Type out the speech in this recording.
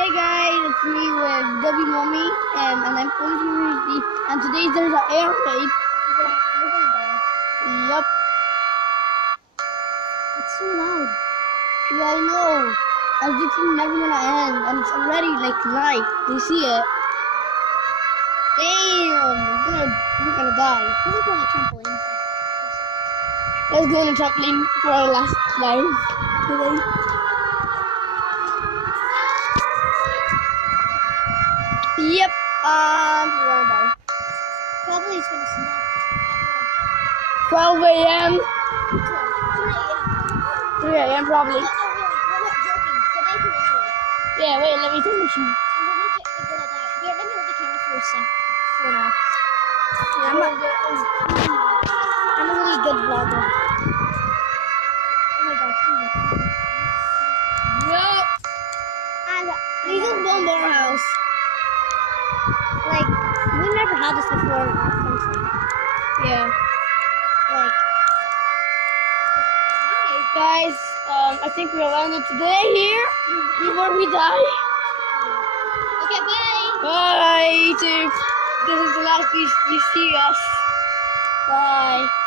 Hey guys, it's me with W Mommy and I'm Polish University and today there's an air raid. Yup. It's so loud. Yeah, I know. As this is never gonna end and it's already like night. Do you see it? Damn, we're gonna die. Let's go on a trampoline. Let's go on a trampoline for our last life today. Yep, and we're gonna die. Probably it's gonna snap. 12 a.m. 3 3 a.m. probably. No, we're not joking. Today is early. Yeah, wait, let me take my shoes. And we're gonna die. Yeah, let me hold the camera for a sec. For now. I'm a really good vlogger. Oh my god. Yup. And We just bombed our house. like, we've never had this before in our country. Yeah. Like, Guys, I think we'll end it today here before we die. okay, bye. Bye, YouTube. This is the last you see us. Bye.